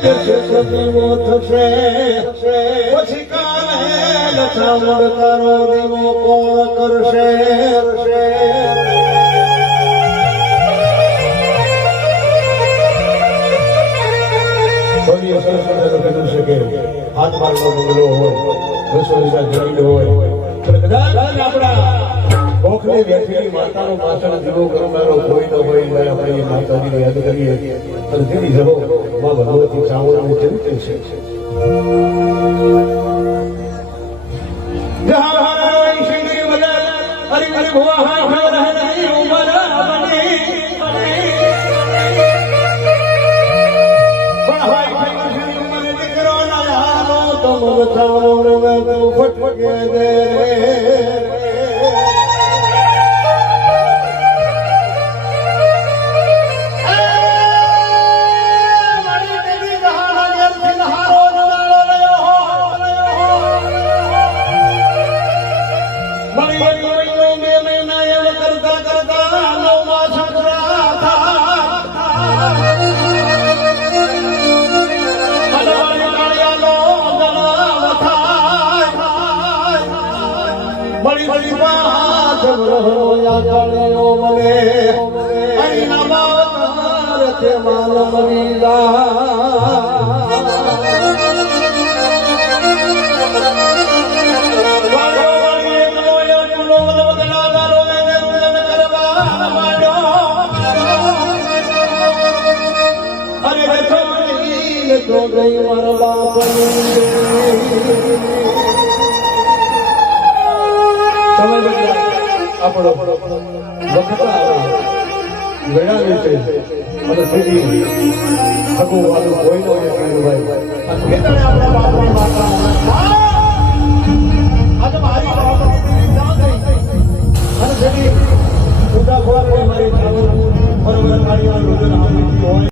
પછી કાલે લખામણ તારો દીવો કોણ કરશે હાથ માર્ગનો બંગલો હોય 200 જમીન હોય કદાચ આપણા કોખની બેઠેલી માતાનો પાછળ દીવો કરનારો કોઈ ન હોય આપણે માતાજીને યાદ કરીએ અને તેની જવો માં ભગવતી ચાવડાનું ચરિત્ર છે જહાં હરી શિંગરી મજા હરી હરી ભુવા હા હા રહે રહી ઉમર બની પણ હોય શિંગરી ઉમર દીકરો ના હારો તો મગ ચાવડ તું ફટકે દે આપણો વખત ગણાવે છે અને સીધી હકું વાળું કોઈ નો ભાઈ આપણા બાપની માતા આજે મારી અને સીધી પૂજા મારી બરોબર મારી રોજન હોય